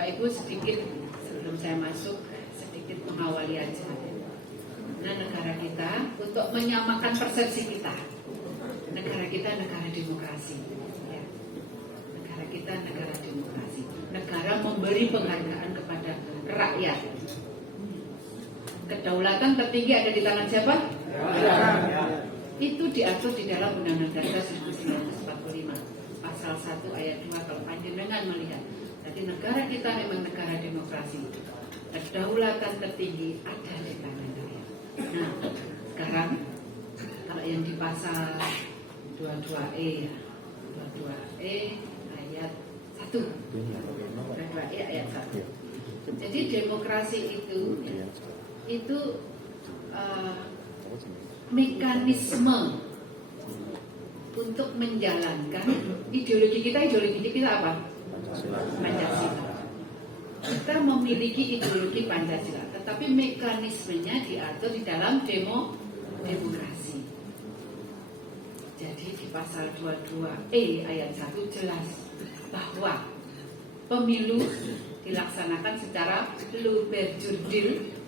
Bapak Ibu sedikit sebelum saya masuk sedikit mengawali aja. Nah, negara kita untuk menyamakan persepsi kita, negara kita negara demokrasi, ya. Negara kita negara demokrasi. Negara memberi penghargaan kepada rakyat. Kedaulatan tertinggi ada di tangan siapa? Itu diatur di dalam Undang-Undang Dasar 1945 pasal 1 ayat 2. Kalau panjenengan melihat, jadi negara kita memang negara demokrasi. Kedaulatan tertinggi ada di tangan rakyat. Nah, sekarang kalau yang di pasal 22E ya, 22E ayat 1. 22E ayat 1. Jadi demokrasi itu mekanisme untuk menjalankan ideologi kita apa? Pancasila. Kita memiliki ideologi Pancasila, tetapi mekanismenya diatur di dalam demokrasi. Jadi di pasal 22E ayat 1 jelas bahwa pemilu dilaksanakan secara luber jurdil.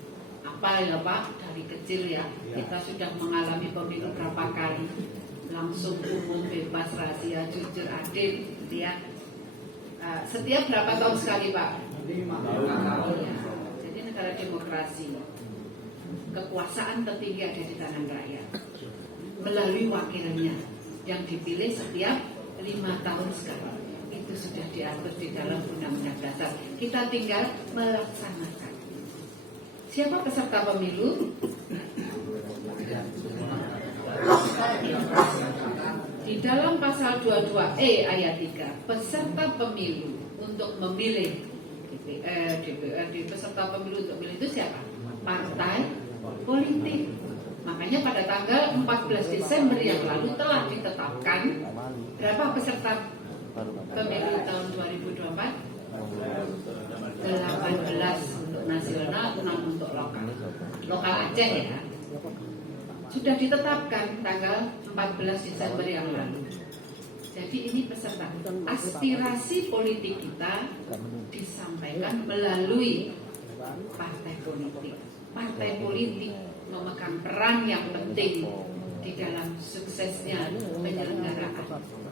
Apa ya Pak, dari kecil ya kita sudah mengalami pemilu berapa kali, langsung, umum, bebas, rahasia, jujur, adil, gitu ya. Setiap berapa tahun sekali Pak? 5 tahun. Ya. Jadi negara demokrasi, kekuasaan tertinggi ada di tangan rakyat melalui wakilnya yang dipilih setiap 5 tahun sekali. Itu sudah diatur di dalam Undang-Undang Dasar. Kita tinggal melaksanakan. Siapa peserta pemilu? Di dalam pasal 22E ayat 3, peserta pemilu untuk memilih DPRD, peserta pemilu untuk memilih itu siapa? Partai politik. Makanya pada tanggal 14 Desember yang lalu telah ditetapkan berapa peserta pemilu tahun 2024? 18 untuk nasional, 6 untuk lokal Aceh ya. Sudah ditetapkan tanggal 14 Desember yang lalu. Jadi ini peserta. Aspirasi politik kita disampaikan melalui partai politik. Partai politik memegang peran yang penting di dalam suksesnya penyelenggaraan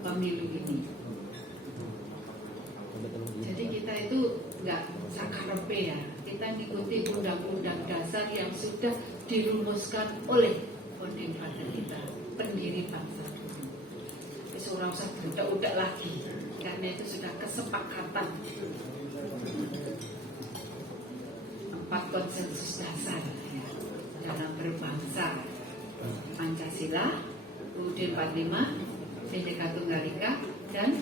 pemilu ini. Jadi kita itu nggak sakarepe ya, kita mengikuti undang-undang dasar yang sudah dirumuskan oleh founding father kita, pendiri bangsa dulu. Seorang usah udah lagi, karena itu sudah kesepakatan 4 konsensus dasar ya, dalam berbangsa, Pancasila, UUD 45, Bhinneka Tunggal Ika, dan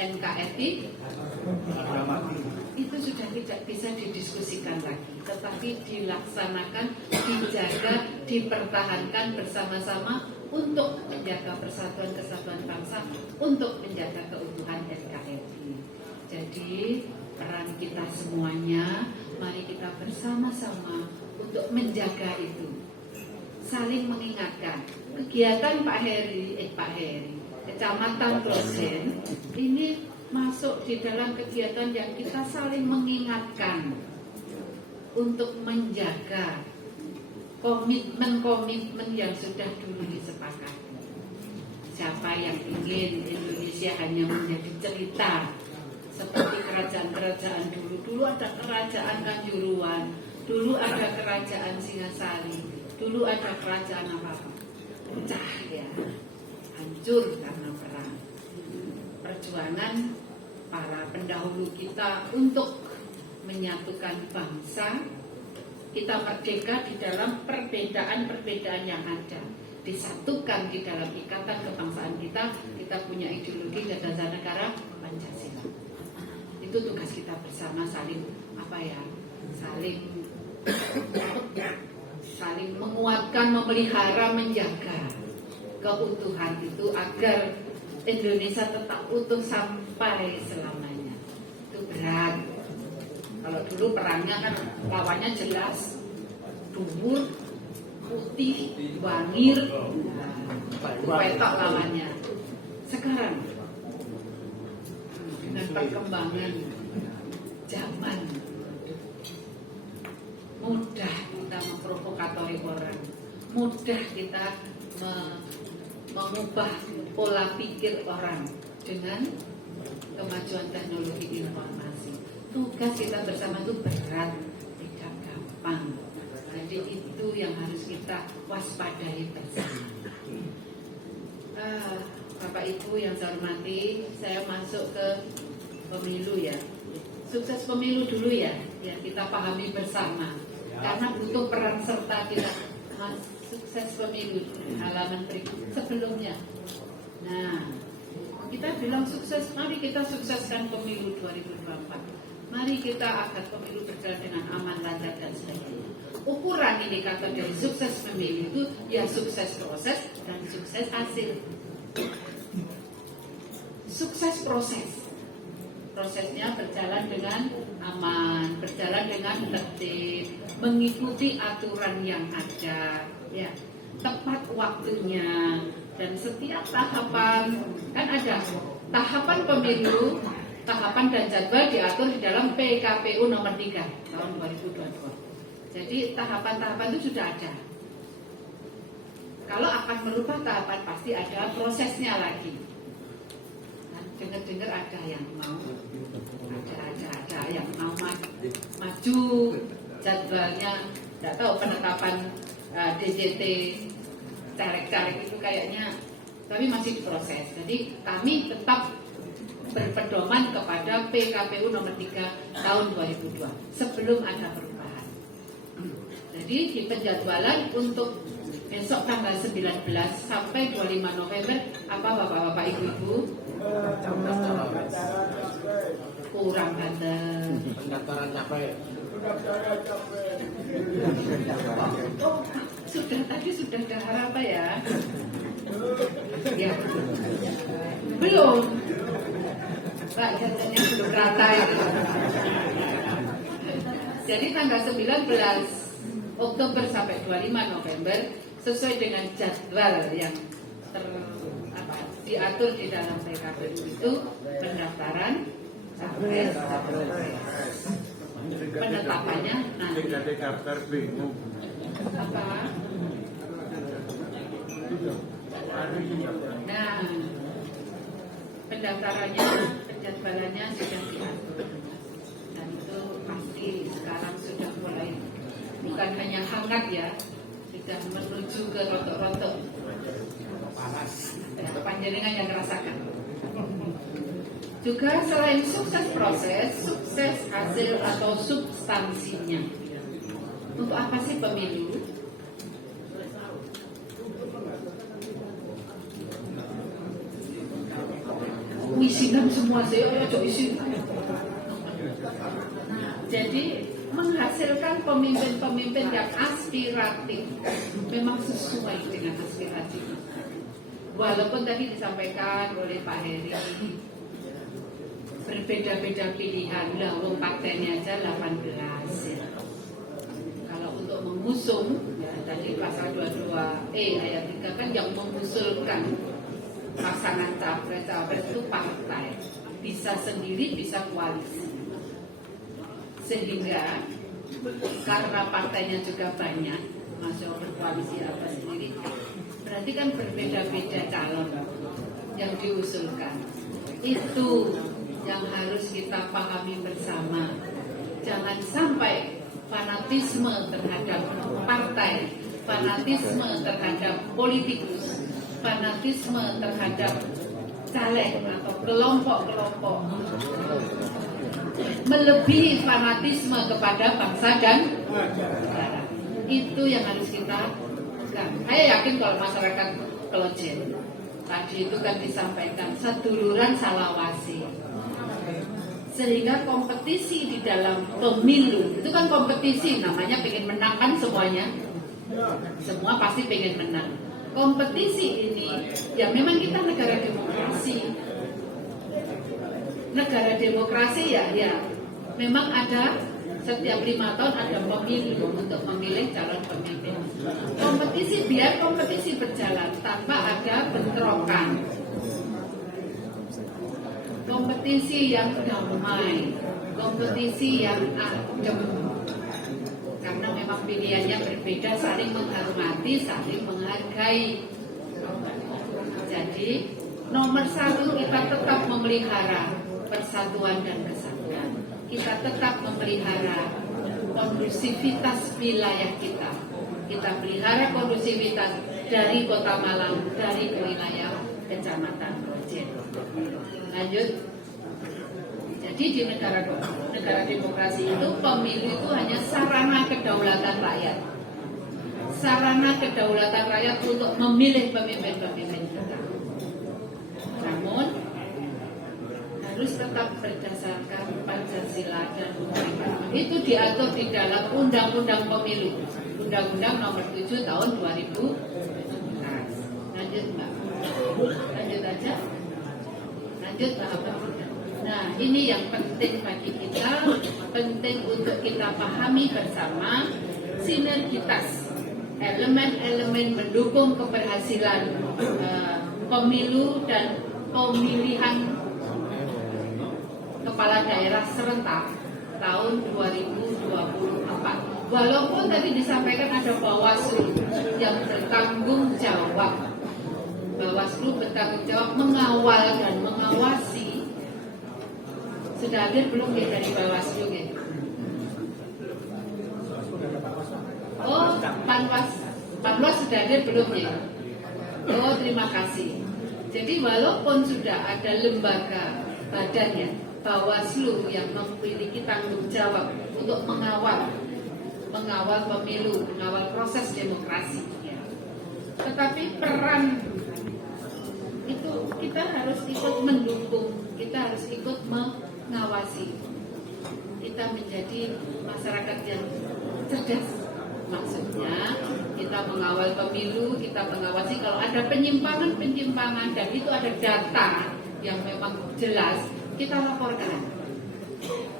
NKRI. Itu sudah tidak bisa didiskusikan lagi, tetapi dilaksanakan, dijaga, dipertahankan bersama-sama untuk menjaga persatuan kesatuan bangsa, untuk menjaga keutuhan NKRI. Jadi peran kita semuanya, mari kita bersama-sama untuk menjaga itu, saling mengingatkan. Kegiatan Pak Heri, Kecamatan Klojen ini masuk di dalam kegiatan yang kita saling mengingatkan untuk menjaga komitmen-komitmen yang sudah dulu disepakati. Siapa yang ingin Indonesia hanya menjadi cerita seperti kerajaan-kerajaan dulu. Dulu ada kerajaan Kanjuruhan, dulu ada kerajaan Singasari, dulu ada kerajaan apa-apa. Pecah ya, hancur karena perang. Perjuangan para pendahulu kita untuk menyatukan bangsa, kita merdeka di dalam perbedaan-perbedaan yang ada, disatukan di dalam ikatan kebangsaan kita. Kita punya ideologi dasar negara Pancasila. Itu tugas kita bersama, saling saling menguatkan, memelihara, menjaga keutuhan itu agar Indonesia tetap utuh sampai selamanya. Itu berat. Kalau dulu perangnya kan lawannya jelas, Dumur, Putih, Bangir, Petok lawannya. Sekarang dengan perkembangan zaman oleh orang. Mudah kita mengubah pola pikir orang dengan kemajuan teknologi informasi. Tugas kita bersama itu berat, tidak gampang. Jadi itu yang harus kita waspadai bersama. Bapak Ibu yang saya hormati, saya masuk ke pemilu ya. Sukses pemilu dulu ya, yang kita pahami bersama. Karena butuh peran serta kita. Sukses pemilu halaman berikut sebelumnya. Nah, kita bilang sukses, mari kita sukseskan pemilu 2024. Mari kita agar pemilu berjalan dengan aman, lancar dan sebagainya. Ukuran indikator dari sukses pemilu itu ya sukses proses dan sukses hasil. Sukses prosesnya berjalan dengan aman, berjalan dengan tertib, mengikuti aturan yang ada, ya, tepat waktunya, dan setiap tahapan kan ada tahapan pemilu, tahapan dan jadwal diatur di dalam PKPU nomor 3 tahun 2022. Jadi tahapan-tahapan itu sudah ada. Kalau akan merubah tahapan pasti ada prosesnya lagi. Dengar-dengar ada yang mau, ada yang mau maju jadwalnya, tidak tahu penetapan DJT caleg-caleg itu kayaknya, tapi masih diproses. Jadi kami tetap berpedoman kepada PKPU nomor 3 tahun 2002 sebelum ada perubahan. Jadi di penjadwalan untuk besok tanggal 19 sampai 25 November apa Bapak-bapak Ibu-ibu? Kurang ganteng. Pendaftaran capek. Sudah dahar apa ya? Ya. Belum. Pak, jadinya belum rata itu. Jadi tanggal 19 Oktober sampai 25 November sesuai dengan jadwal yang diatur di dalam PKPU itu pendaftaran sampai penetapannya nanti. Apa? Nah, pendaftarannya, penjadwalannya sudah diatur dan itu pasti sekarang sudah mulai bukan hanya hangat ya, sudah menuju ke rotok-rotok. Panjenengan yang merasakan. Juga selain sukses proses, sukses hasil atau substansinya. Untuk apa sih pemilu? Isikan semua saya isi. Jadi menghasilkan pemimpin-pemimpin yang aspiratif, memang sesuai dengan aspirasi. Walaupun tadi disampaikan oleh Pak Heri berbeda-beda pilihan, lah wong partainya aja 18 ya. Kalau untuk mengusung ya, tadi pasal 22E ayat 3 kan yang mengusulkan pasangan capres itu partai, bisa sendiri bisa koalisi. Sehingga karena partainya juga banyak, masuk berkoalisi apa sendiri, berarti kan berbeda-beda calon yang diusulkan. Itu yang harus kita pahami bersama. Jangan sampai fanatisme terhadap partai, fanatisme terhadap politikus, fanatisme terhadap caleg atau kelompok-kelompok melebihi fanatisme kepada bangsa dan negara. Itu yang harus kita pegang. Saya yakin kalau masyarakat Klojen tadi itu kan disampaikan seduluran salawasi, sehingga kompetisi di dalam pemilu itu kan kompetisi, namanya pengen menang kan semuanya, semua pasti pengen menang. Kompetisi ini ya memang kita negara demokrasi. Negara demokrasi ya memang ada setiap 5 tahun ada pemilu untuk memilih calon pemimpin. Kompetisi biar kompetisi berjalan tanpa ada bentrokan. Kompetisi yang damai, kompetisi yang adem. karena memang pilihannya berbeda, saling menghormati, saling menghargai. Jadi nomor satu, kita tetap memelihara persatuan dan kesatuan. Kita tetap memelihara kondusivitas wilayah kita. Kita pelihara kondusivitas dari Kota Malang, dari wilayah Kecamatan Projen. Lanjut. Jadi di negara demokrasi itu pemilu itu hanya sarana kedaulatan rakyat. Sarana kedaulatan rakyat untuk memilih pemimpin-pemimpin kita. Namun harus tetap berdasarkan Pancasila dan Undang-Undang. Itu diatur di dalam Undang-Undang Pemilu, Undang-Undang Nomor 7 Tahun 2000. Lanjut Mbak. Lanjut aja. Lanjut Mbak. Nah, ini yang penting bagi kita, penting untuk kita pahami bersama, sinergitas elemen-elemen mendukung keberhasilan pemilu dan pemilihan kepala daerah serentak tahun 2024. Walaupun tadi disampaikan ada Bawaslu yang bertanggung jawab, Bawaslu bertanggung jawab mengawal dan mengawasi. Sudah hadir belum ya dari Bawaslu ya? Oh, Panwas sudah hadir belum ya? Oh, terima kasih. Jadi walaupun sudah ada lembaga badannya Bawaslu yang memiliki tanggung jawab untuk mengawal pemilu, mengawal proses demokrasi, ya. Tetapi peran itu kita harus ikut mendukung, kita harus ikut mengawasi. Kita menjadi masyarakat yang cerdas. Maksudnya kita mengawal pemilu, kita mengawasi kalau ada penyimpangan dan itu ada data yang memang jelas, kita laporkan.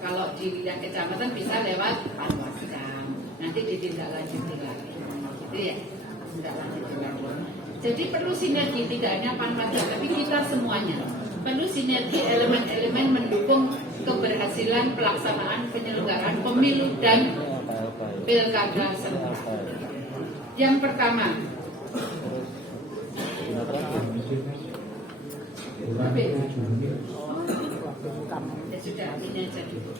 Kalau di wilayah kecamatan bisa lewat Panwascam, nanti ditindaklanjuti lagi. Gitu ya, ditindaklanjuti lagi. Jadi perlu sinergi, tidak hanya Panwascam, tapi kita semuanya. Perlu sinergi elemen-elemen mendukung keberhasilan pelaksanaan penyelenggaraan pemilu dan pilkada serentak. Yang pertama, sudah ini aja dulu.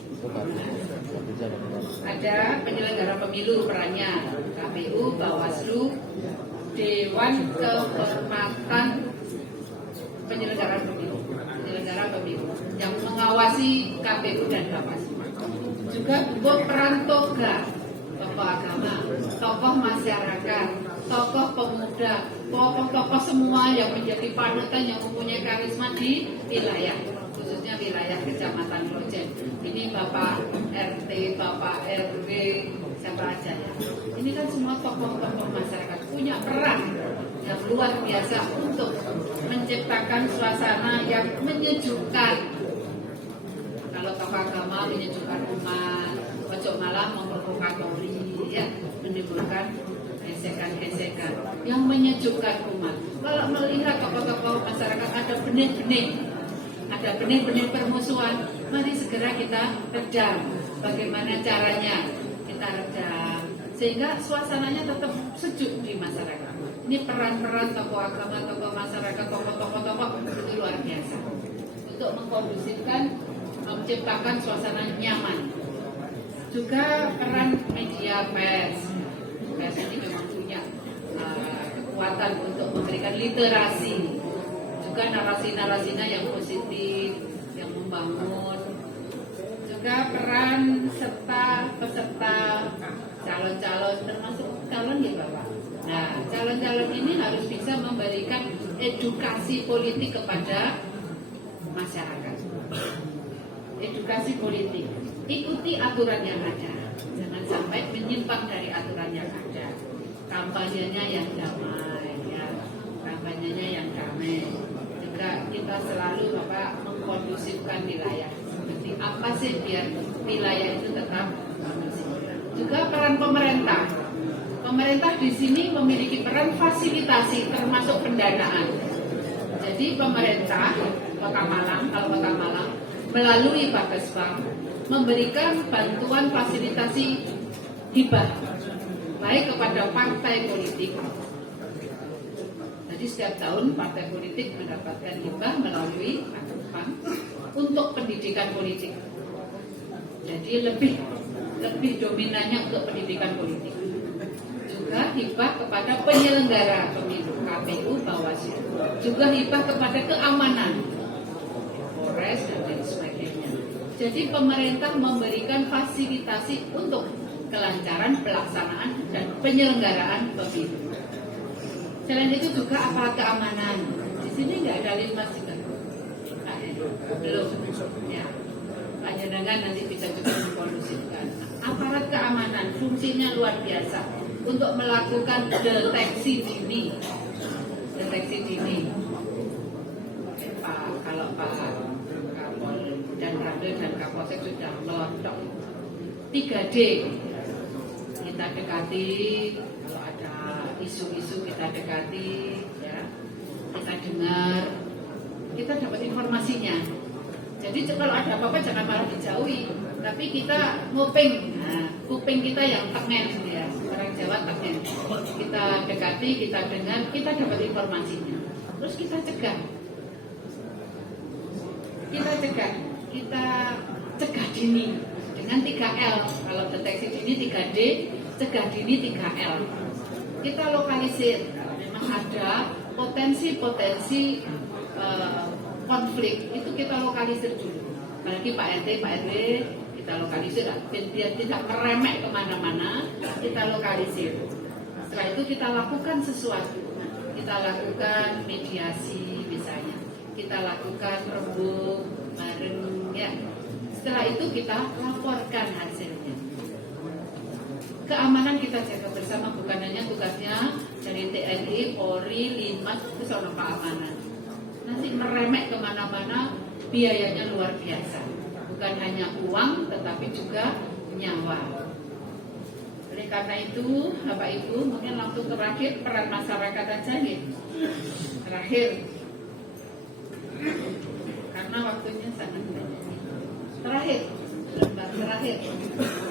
Ada penyelenggara pemilu perannya KPU, Bawaslu, Dewan Kehormatan Penyelenggara Pemilu yang mengawasi KPU dan Bawaslu. Juga peran toga, tokoh agama, tokoh masyarakat, tokoh pemuda, tokoh semua yang menjadi panutan yang mempunyai karisma di wilayah, khususnya wilayah Kecamatan Projen. Ini Bapak RT, Bapak RW, siapa aja ya. Ini kan semua tokoh-tokoh masyarakat punya peran yang luar biasa untuk menciptakan suasana yang menyejukkan. Kalau tokoh agama menyejukkan umat, pojok malah memprovokatori, ya, menimbulkan gesekan-gesekan yang menyejukkan umat. Kalau melihat tokoh-tokoh masyarakat ada benih-benih permusuhan, mari segera kita redam. Bagaimana caranya kita redam sehingga suasananya tetap sejuk di masyarakat. Ini peran-peran tokoh agama, tokoh masyarakat, tokoh-tokoh itu luar biasa untuk mengkondusifkan, menciptakan suasana nyaman. Juga peran media pers ini memang punya kekuatan untuk memberikan literasi, juga narasi-narasinya yang positif, yang membangun. Juga peran peserta calon-calon, termasuk calon ya Bapak. Nah, calon-calon ini harus bisa memberikan edukasi politik kepada masyarakat. Edukasi politik, ikuti aturan yang ada, jangan sampai menyimpang dari aturan yang ada. Kampanyenya yang damai, ya, kampanyenya yang damai. Juga kita selalu mengkondusifkan wilayah. Seperti apa sih biar wilayah itu tetap kondusif. Juga peran pemerintah. Pemerintah di sini memiliki peran fasilitasi, termasuk pendanaan. Jadi pemerintah Kota Malang, kalau Kota Malang melalui Bapesbam memberikan bantuan fasilitasi hibah, baik kepada partai politik. Jadi setiap tahun partai politik mendapatkan hibah melalui AKUPAN untuk pendidikan politik. Jadi lebih dominannya untuk pendidikan politik. Juga hibah kepada penyelenggara pemilu, KPU, Bawaslu. Juga hibah kepada keamanan, Polres dan lain sebagainya. Jadi pemerintah memberikan fasilitasi untuk kelancaran pelaksanaan dan penyelenggaraan pemilu. Selain itu juga aparat keamanan. Di sini nggak ada linmas juga. Belum. Ya. Panjenengan nanti bisa juga mengkondisikan. Aparat keamanan fungsinya luar biasa untuk melakukan deteksi dini. Deteksi dini. Kalau Pak Kapol dan Ramil dan Kapolsek sudah melontok 3D. Kita dekati, kalau ada isu-isu kita dekati, ya, kita dengar, kita dapat informasinya. Jadi kalau ada apa-apa jangan malah dijauhi, tapi kita nguping, kuping kita yang tengen, ya, orang Jawa tengen. Kita dekati, kita dengar, kita dapat informasinya, terus kita cegah, kita cegah dini dengan 3L. Kalau deteksi dini 3D, cegah dini 3L. Kita lokalisir, memang ada potensi-potensi konflik, itu kita lokalisir dulu. Apalagi Pak RT, kita lokalisir, biar tidak meremeh kemana-mana, kita lokalisir. Setelah itu kita lakukan sesuatu, kita lakukan mediasi misalnya, kita lakukan rembuk bareng, ya. Setelah itu kita laporkan hasilnya. Keamanan kita jaga bersama, bukan hanya tugasnya dari TNI, Polri, Linmas, itu soal keamanan. Nanti meremeh kemana-mana, biayanya luar biasa. Bukan hanya uang, tetapi juga nyawa. Oleh karena itu, Bapak Ibu, mungkin langsung terakhir peran masyarakat aja nih. Terakhir, karena waktunya sangat banyak. Terakhir.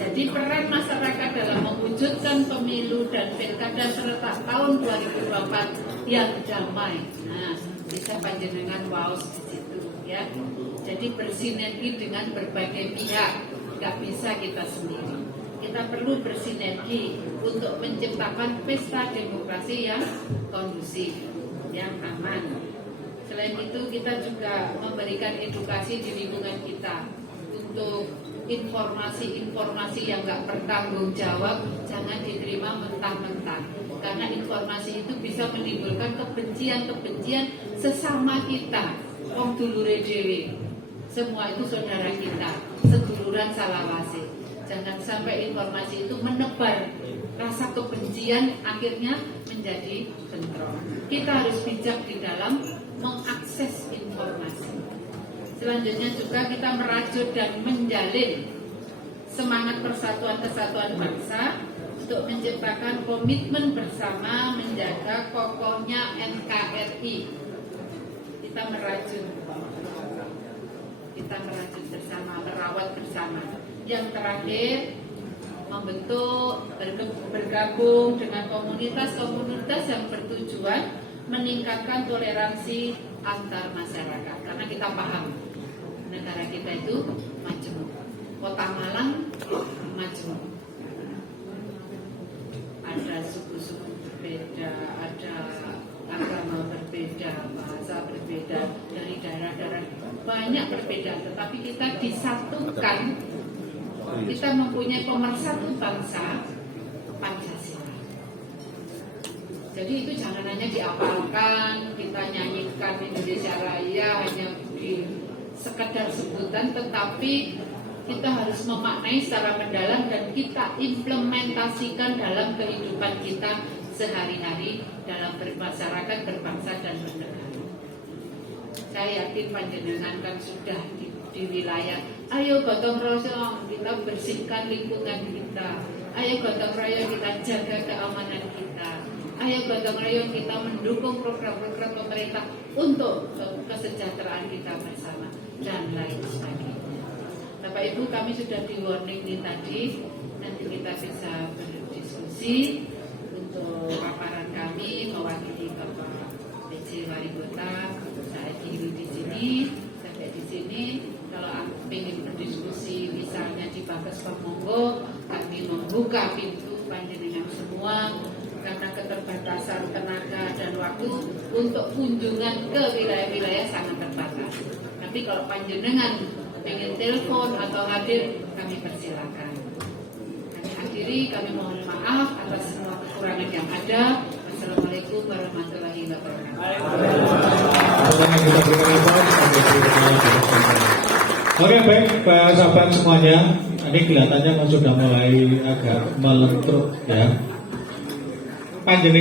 Jadi peran masyarakat dalam mewujudkan pemilu dan pilkada serentak tahun 2024 yang damai. Nah, bisa panjenengan waos di situ, ya. Jadi bersinergi dengan berbagai pihak, nggak bisa kita sendiri. Kita perlu bersinergi untuk menciptakan pesta demokrasi yang kondusif, yang aman. Selain itu kita juga memberikan edukasi di lingkungan kita untuk informasi-informasi yang nggak bertanggung jawab jangan diterima mentah-mentah, karena informasi itu bisa menimbulkan kebencian sesama kita. Wong dulure dhewe, semua itu saudara kita, seduluran salawase. Jangan sampai informasi itu menebar rasa kebencian, akhirnya menjadi bentrok. Kita harus bijak di dalam mengakses informasi. Selanjutnya juga kita merajut dan menjalin semangat persatuan kesatuan bangsa untuk menciptakan komitmen bersama menjaga kokohnya NKRI. Kita merajut bersama, merawat bersama. Yang terakhir, bergabung dengan komunitas-komunitas yang bertujuan meningkatkan toleransi antar masyarakat, karena kita paham negara kita itu majemuk, Kota Malang majemuk, ada suku-suku berbeda, ada agama berbeda, bahasa berbeda, dari daerah-daerah banyak berbeda, tetapi kita disatukan, kita mempunyai pemersatu bangsa, Pancasila. Jadi itu jangan hanya diapalkan, kita nyanyikan Indonesia Raya hanya di sekedar sebutan, tetapi kita harus memaknai secara mendalam dan kita implementasikan dalam kehidupan kita sehari-hari dalam bermasyarakat, berbangsa dan bernegara. Saya yakin panjenengan kan sudah di wilayah. Ayo gotong royong kita bersihkan lingkungan kita. Ayo gotong royong kita jaga keamanan kita. Ayo gotong royong kita mendukung program-program pemerintah untuk kesejahteraan kita bersama dan lain sebagainya. Bapak Ibu, kami sudah di warning nih tadi, nanti kita bisa berdiskusi untuk paparan kami mewakili Bapak PJ Wali Kota, saya di sini, sampai di sini. Kalau ingin berdiskusi misalnya di Bagas Pamonggo, kami membuka pintu panjenengan semua karena keterbatasan tenaga dan waktu untuk kunjungan ke wilayah-wilayah sangat terbatas. Tapi kalau panjenengan ingin telepon atau hadir, kami persilakan. Kami akhiri, kami mohon maaf atas semua kekurangan yang ada. Assalamualaikum warahmatullahi wabarakatuh. Oke, baik Pak sahabat semuanya, ini kelihatannya sudah mulai agak melentruk ya. Panjenengan